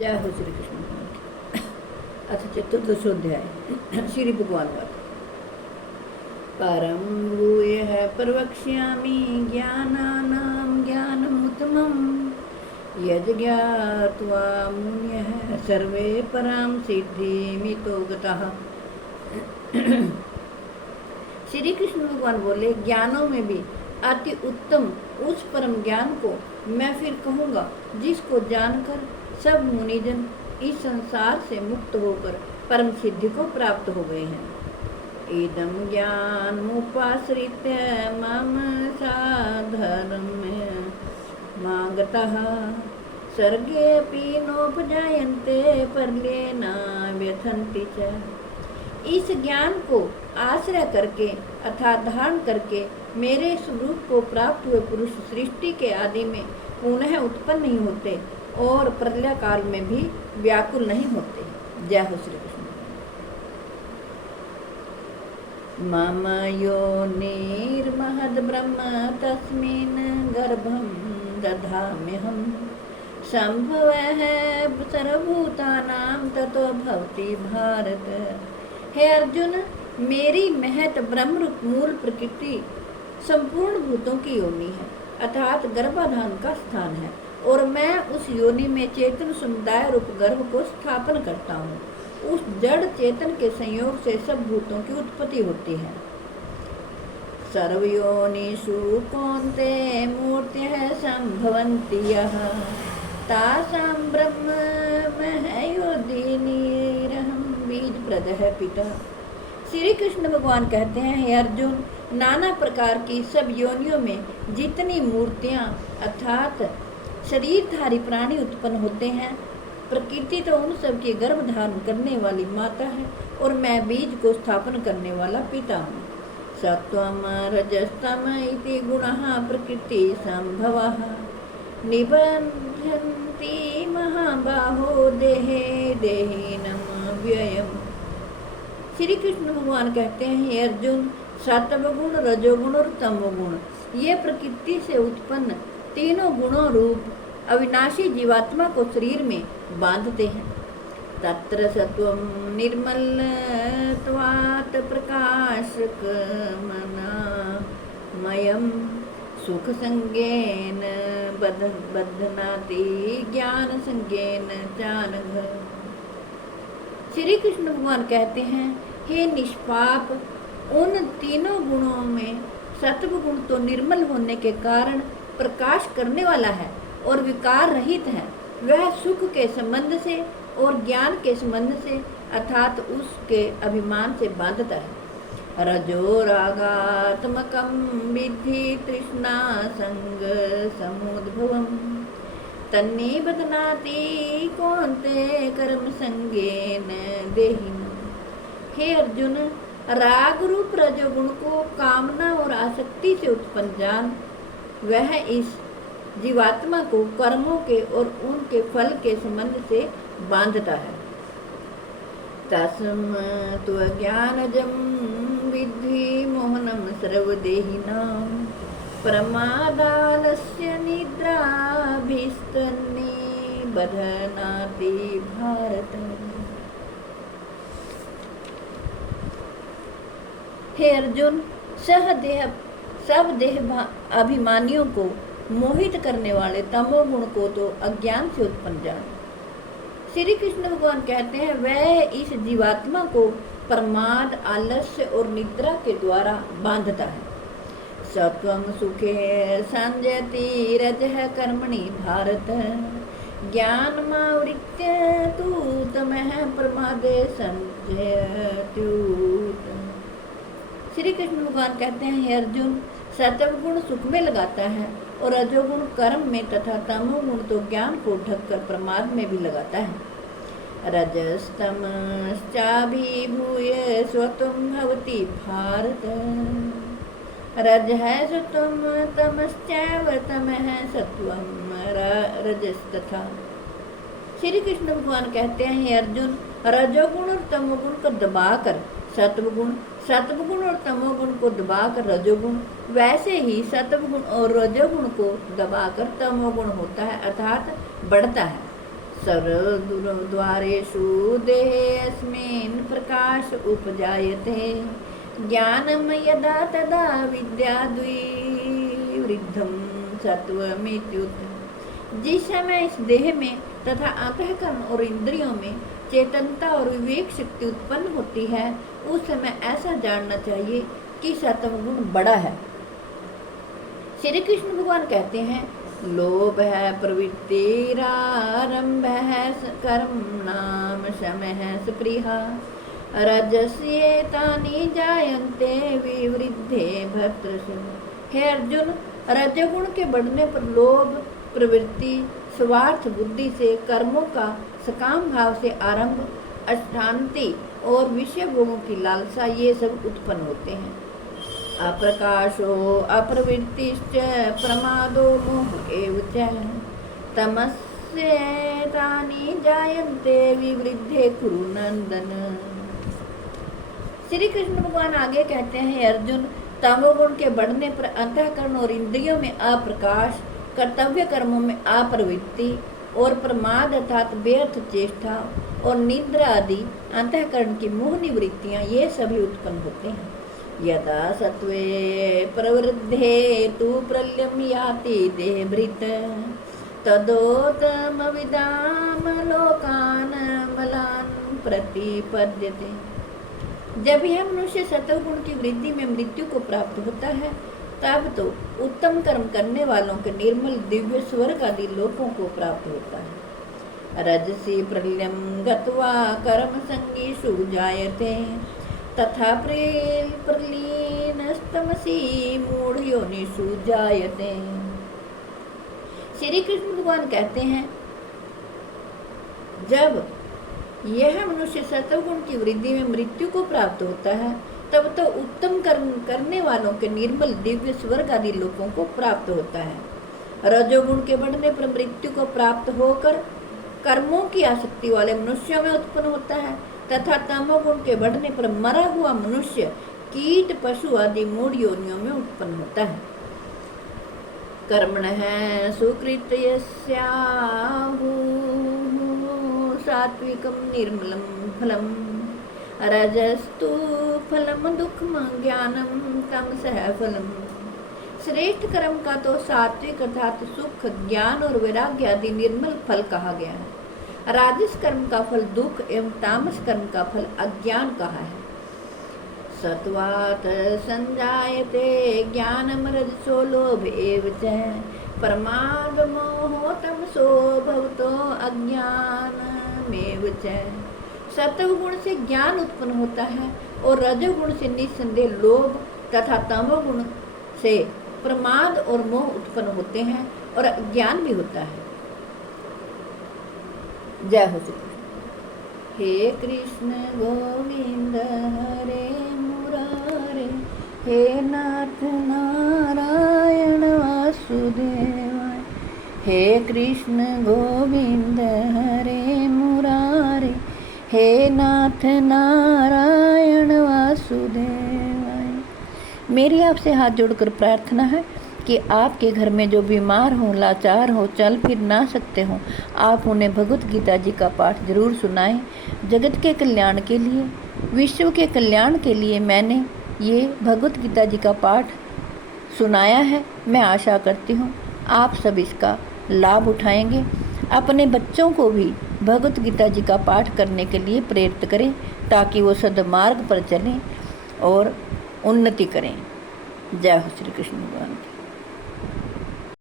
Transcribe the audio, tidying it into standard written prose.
जय हो श्री कृष्ण भगवान की। अथ चतुर्दशोध्याय श्री भगवान वाद। परम भूयः प्रवक्ष्यामि ज्ञानानां ज्ञानमुत्तमं यज्ञात्वा मुनयः सर्वे परां सिद्धिमितो गतः। श्री कृष्ण भगवान बोले, ज्ञानों में भी अति उत्तम उस परम ज्ञान को मैं फिर कहूँगा जिसको जानकर सब मुनिजन इस संसार से मुक्त होकर परम सिद्धि को प्राप्त हो गए हैं। इदम ज्ञानमुपाश्रित्य मम साधर्म्य मागतः सर्गेऽपि नोपजायन्ते परलेन व्यथन्ति च। इस ज्ञान को आश्रय करके अर्थात धारण करके मेरे स्वरूप को प्राप्त हुए पुरुष सृष्टि के आदि में पुनः उत्पन्न नहीं होते और प्रलय काल में भी व्याकुल नहीं होते। जय हो श्री कृष्ण। मम योनिर्महद् ब्रह्म तस्मिन् गर्भं दधाम्यहम् संभवः सर्वभूतानां ततो भवति भारत। हे अर्जुन, मेरी महत ब्रह्म रूप मूल प्रकृति संपूर्ण भूतों की योनि है अर्थात गर्भाधान का स्थान है और मैं उस योनि में चेतन समुदाय रूप गर्भ को स्थापन करता हूँ। उस जड़ चेतन के संयोग से सब भूतों की उत्पत्ति होती है। सर्वयोनिषु कौन्तेय मूर्तयः सम्भवन्ति यः तासां ब्रह्ममहयोनिरहं बीजप्रदः पिता। श्री कृष्ण भगवान कहते हैं, हे अर्जुन, नाना प्रकार की सब योनियों में जितनी मूर्तियाँ अर्थात शरीरधारी प्राणी उत्पन्न होते हैं, प्रकृति तो उन सब की गर्भ धारण करने वाली माता है और मैं बीज को स्थापन करने वाला पिता हूँ। सत्वम रजस्तम इति गुणः प्रकृति संभवः निबध्यन्ति महाबाहो देहे देहिनम् व्ययम्। श्री कृष्ण भगवान कहते हैं, हे अर्जुन, सत्वगुण, रजोगुण और तमोगुण ये प्रकृति से उत्पन्न तीनों गुणों रूप अविनाशी जीवात्मा को शरीर में बांधते हैं। तत्र सत्वं निर्मलत्वात् प्रकाशकमनामयं सुख संज्ञेन बध्नाति ज्ञान संज्ञेन चानघ। श्री कृष्ण भगवान कहते हैं, हे निष्पाप, उन तीनों गुणों में सत्व गुण तो निर्मल होने के कारण प्रकाश करने वाला है और विकार रहित है। वह सुख के संबंध से और ज्ञान के संबंध से अर्थात उसके अभिमान से बांधता है। रजो रागात्मकं विद्धि तृष्णा संग समुद्भवम् तन्निबध्नाति कौन्तेय कर्म संगेन देहिनम्। हे अर्जुन, राग रूप रजोगुण को कामना और आसक्ति से उत्पन्न जान, वह इस जीवात्मा को कर्मों के और उनके फल के संबंध से बांधता है। तस्मात् ज्ञानजं विद्धि मोहनं सर्वदेहिनां प्रमादालस्य निद्राभिस्तन्निबध्नाति भारत। हे अर्जुन, सब देह अभिमानियों को मोहित करने वाले तमोगुण को तो अज्ञान से उत्पन्न जान। श्री कृष्ण भगवान कहते हैं, वह इस जीवात्मा को प्रमाद, आलस्य और निद्रा के द्वारा बांधता है। सत्वं सुखे संजयति रजः कर्मणि भारत ज्ञानमावृत्य तु तमः प्रमादे संजयत्युत। श्री कृष्ण भगवान कहते हैं, हे अर्जुन, सत्वगुण सुख में लगाता है और रजोगुण कर्म में तथा तमोगुण तो ज्ञान को ढककर प्रमाद में भी लगाता है। रजस्तमश्चाभिभूय स्वत्वं भवति भारत रजः सत्वं तमश्चैव तमः सत्वं रजस्तथा। श्री कृष्ण भगवान कहते हैं, हे अर्जुन, रजोगुण और तमोगुण को दबाकर सत्वगुण और तमोगुण को दबाकर रजोगुण, वैसे ही सत्वगुण और रजोगुण को दबाकर तमोगुण होता है अर्थात बढ़ता है। सर्वद्वारेषु देहेऽस्मिन् प्रकाश उपजायते ज्ञानं यदा तदा विद्याद्विवृद्धं सत्वमित्युत। जिस समय इस देह में तथा अंतःकरण और इंद्रियों में चेतनता और विवेक शक्ति उत्पन्न होती है, उस समय ऐसा जानना चाहिए कि सत्व गुण बड़ा है। श्री कृष्ण भगवान कहते हैं, लोभ है प्रवृत्तिरारंभ है कर्म नाम शम है स्पृहा रजस्येतानि जायन्ते विवृद्धे भद्रस्य। हे अर्जुन, रजगुण के बढ़ने पर लोभ प्रवृत्ति स्वार्थ बुद्धि से कर्मों का सकाम भाव से आरंभ, अशांति और विषय भोगों की लालसा, ये सब उत्पन्न होते हैं। अप्रकाशो अप्रवृत्तिश्च प्रमादो मोह एव च तमस्येतानि जायन्ते विवृद्धे कुरु नंदन। श्री कृष्ण भगवान आगे कहते हैं, अर्जुन, तमोगुण के बढ़ने पर अंतःकरण और इंद्रियों में अप्रकाश, कर्तव्य कर्मों में अप्रवृत्ति और प्रमाद अर्थात व्यर्थ चेष्टा और निद्रा आदि अंतःकरण की मोह निवृत्तियां, ये सभी उत्पन्न होते हैं। यदा सत्वे प्रवृद्धे तु प्रलयं याति देहभृत् तदोत्तमविदां लोकान् बलान् प्रतिपद्यते। जब यह मनुष्य सत्वगुण की वृद्धि में मृत्यु को प्राप्त होता है, तब तो उत्तम कर्म करने वालों के निर्मल दिव्य स्वर्ग आदि लोकों को प्राप्त होता है। रजसी प्रलयं गत्वा कर्म संगीषु जायते तथा प्रलीनस्तमसी मूढ़ योनिषु जायते। श्री कृष्ण भगवान कहते हैं, जब यह मनुष्य सत्वगुण की वृद्धि में मृत्यु को प्राप्त होता है, तब तो उत्तम कर्म करने वालों के निर्मल दिव्य स्वर्ग आदि लोकों को प्राप्त होता है। रजोगुण के बढ़ने पर मृत्यु को प्राप्त होकर कर्मों की आसक्ति वाले मनुष्यों में उत्पन्न होता है तथा तमोगुण के बढ़ने पर मरा हुआ मनुष्य कीट पशु आदि मूढ़ योनियों में उत्पन्न होता है। कर्मणः सुकृत यस्याहुः सात्विकं निर्मलं फलम् रजस्तु फलम दुखम ज्ञानम तमसः फलम। श्रेष्ठ कर्म का तो सात्विक अर्थात सुख, ज्ञान और वैराग्य आदि निर्मल फल कहा गया है। राजस कर्म का फल दुख एवं तामस कर्म का फल अज्ञान कहा है। सत्वात् संजायते ज्ञानम रजसो लोभ एव च प्रमाद मोहो तमसो भवतो अज्ञानमेव च। सत्वगुण से ज्ञान उत्पन्न होता है और रजोगुण से निस्संदेह लोभ तथा तमोगुण से प्रमाद और मोह उत्पन्न होते हैं और अज्ञान भी होता है। जय हो श्री कृष्ण। हे कृष्ण गोविंद हरे मुरारे, हे नाथ नारायण वासुदेवाय। हे कृष्ण गोविंद हरे मुरारे, हे नाथ नारायण वासुदेवाय। मेरी आपसे हाथ जोड़कर प्रार्थना है कि आपके घर में जो बीमार हो, लाचार हो, चल फिर ना सकते हो, आप उन्हें भगवत गीता जी का पाठ जरूर सुनाएं। जगत के कल्याण के लिए, विश्व के कल्याण के लिए मैंने ये भगवत गीता जी का पाठ सुनाया है। मैं आशा करती हूँ आप सब इसका लाभ उठाएंगे। अपने बच्चों को भी भगवत गीता जी का पाठ करने के लिए प्रेरित करें ताकि वो सद्मार्ग पर चलें और उन्नति करें। जय हो श्री कृष्ण भगवान की।